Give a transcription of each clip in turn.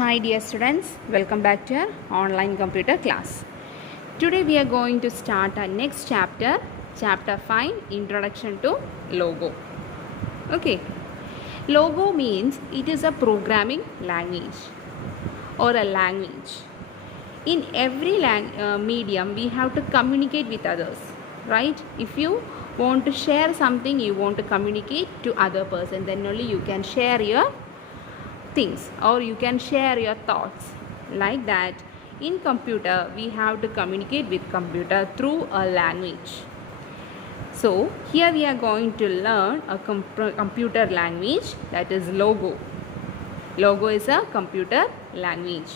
Hi dear students, welcome back to our online computer class. Today we are going to start our next chapter, chapter 5, Introduction to Logo. Okay, Logo means it is a programming language or a language. In every medium we have to communicate with others, right? If you want to share something, you want to communicate to other person, then only you can share your things or you can share your thoughts. Like that, in computer we have to communicate with computer through a language. So here we are going to learn a computer language, that is Logo. Logo is a computer language.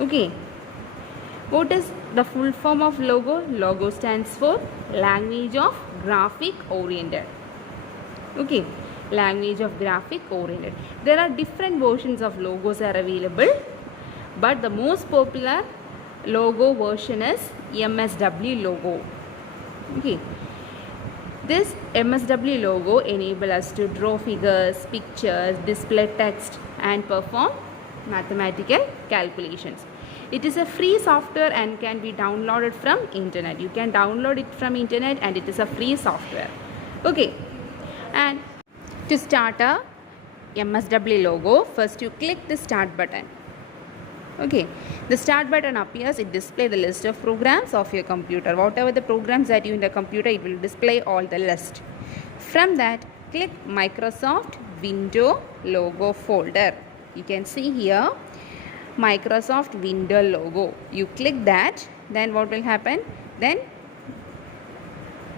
Okay, what is the full form of Logo? Logo stands for Language of Graphic Oriented. Okay, language of graphic oriented. There are different versions of logos are available, but the most popular logo version is MSW logo. Okay, this MSW logo enable us to draw figures, pictures, display text and perform mathematical calculations. It is a free software and can be downloaded from internet. You can download it from internet and it is a free software. Okay, and to start a MSW logo, first you click the start button. Okay, the start button appears, it displays the list of programs of your computer. Whatever the programs that you in the computer, it will display all the list. From that, click Microsoft Window logo folder. You can see here Microsoft Window logo. You click that, then what will happen? Then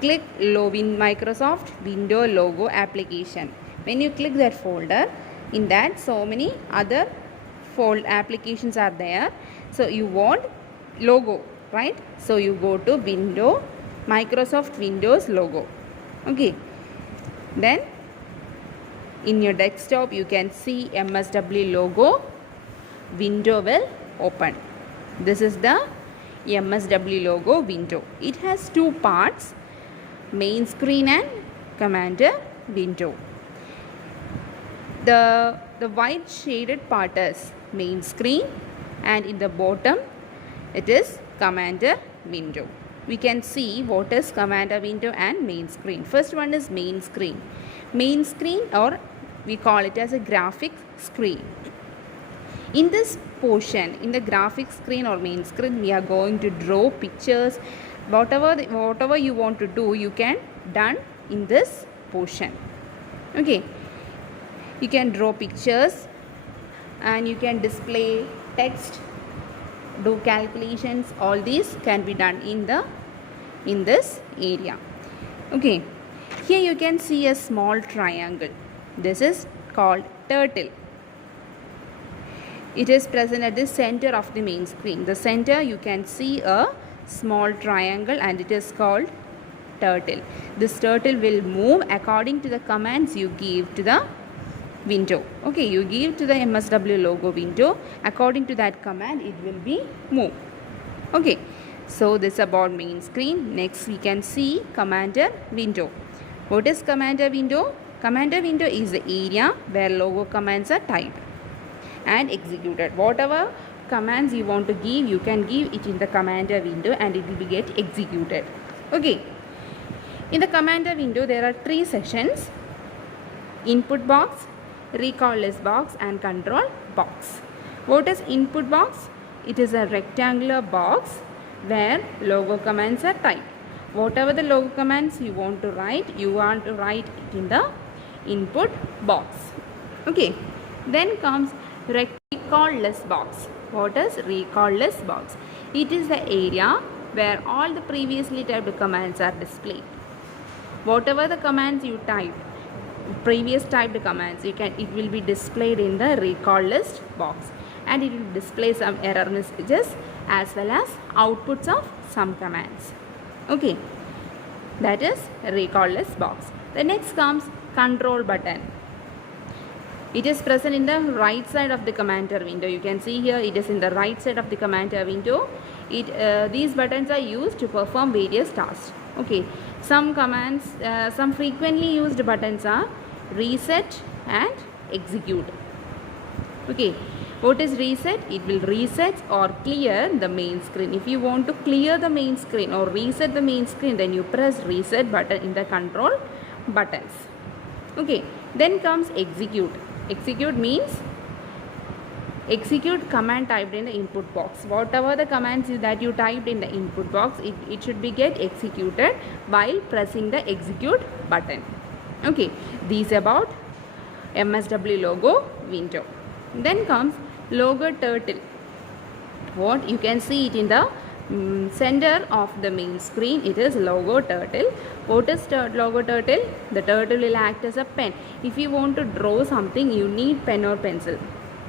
click Microsoft Window logo application. When you click that folder, in that so many other applications are there. So you want logo, right? So you go to Window, Microsoft Windows logo. Okay, then in your desktop you can see MSW logo. Window will open. This is the MSW logo window. It has two parts, main screen and commander window. The white shaded part is main screen and in the bottom it is commander window. We can see what is commander window and main screen. First one is main screen. Main screen, or we call it as a graphic screen. In this portion, in the graphic screen or main screen, we are going to draw pictures. Whatever you want to do, you can done in this portion. Okay, you can draw pictures and you can display text, do calculations. All these can be done in this area. Okay, here you can see a small triangle. This is called turtle. It is present at the center of the main screen. The center you can see a small triangle and it is called turtle. This turtle will move according to the commands you give to the window. Okay, you give to the MSW logo window, according to that command it will be move. Okay, so this is about main screen. Next we can see commander window. What is commander window? Commander window is the area where logo commands are typed and executed. Whatever commands you want to give, you can give it in the commander window and it will be get executed. Okay, in the commander window there are three sections: input box, recall list box and control box. What is input box? It is a rectangular box where logo commands are typed. Whatever the logo commands you want to write it in the input box. Okay, then comes recall list box. What is recall list box? It is the area where all the previously typed commands are displayed. Whatever the commands you typed, previous typed commands, it will be displayed in the recall list box and it will display some error messages as well as outputs of some commands. Okay, that is recall list box. The next comes control button. It is present in the right side of the commander window. You can see here it is in the right side of the commander window. These buttons are used to perform various tasks. Okay, some commands, some frequently used buttons are reset and execute. Okay, What is reset? It will reset or clear the main screen. If you want to clear the main screen or reset the main screen, then you press reset button in the control buttons. Okay, then comes execute. Execute means execute command typed in the input box. Whatever the commands that you typed in the input box, it should be get executed while pressing the execute button. Okay, these about MSW logo window. Then comes logo turtle. What you can see it in the center of the main screen. It is logo turtle. What is logo turtle? The turtle will act as a pen. If you want to draw something, you need pen or pencil.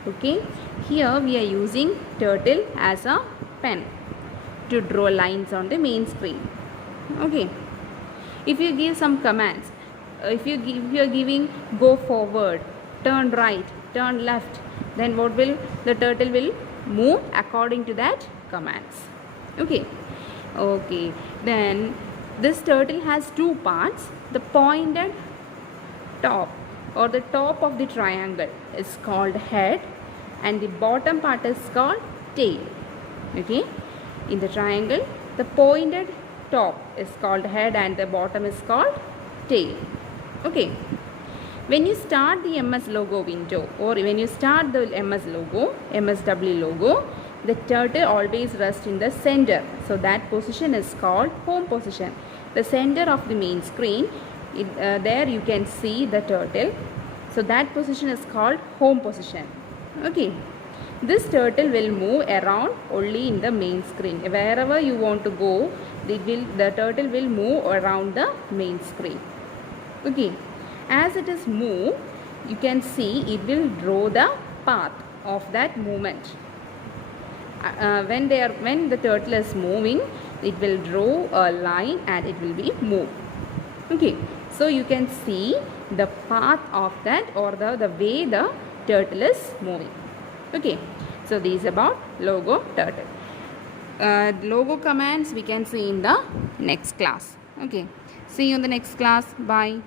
Okay, here we are using turtle as a pen to draw lines on the main screen. Okay, if you give some commands, if you are giving go forward, turn right, turn left, then what will the turtle will move according to that commands. Okay, then this turtle has two parts. The pointed top or the top of the triangle is called head, and the bottom part is called tail. Okay, in the triangle, the pointed top is called head and the bottom is called tail. Okay, when you start the MS logo window or when you start the MSW logo, the turtle always rests in the center. So that position is called home position. The center of the main screen, there you can see the turtle. So that position is called home position. Okay, this turtle will move around only in the main screen. Wherever you want to go, the turtle will move around the main screen. Okay, as it is moved, you can see it will draw the path of that movement. When the turtle is moving, it will draw a line and it will be moved. Okay, so you can see the path of that or the way the turtle is moving. Okay, so this is about logo turtle. Logo commands we can see in the next class. Okay, see you in the next class. Bye.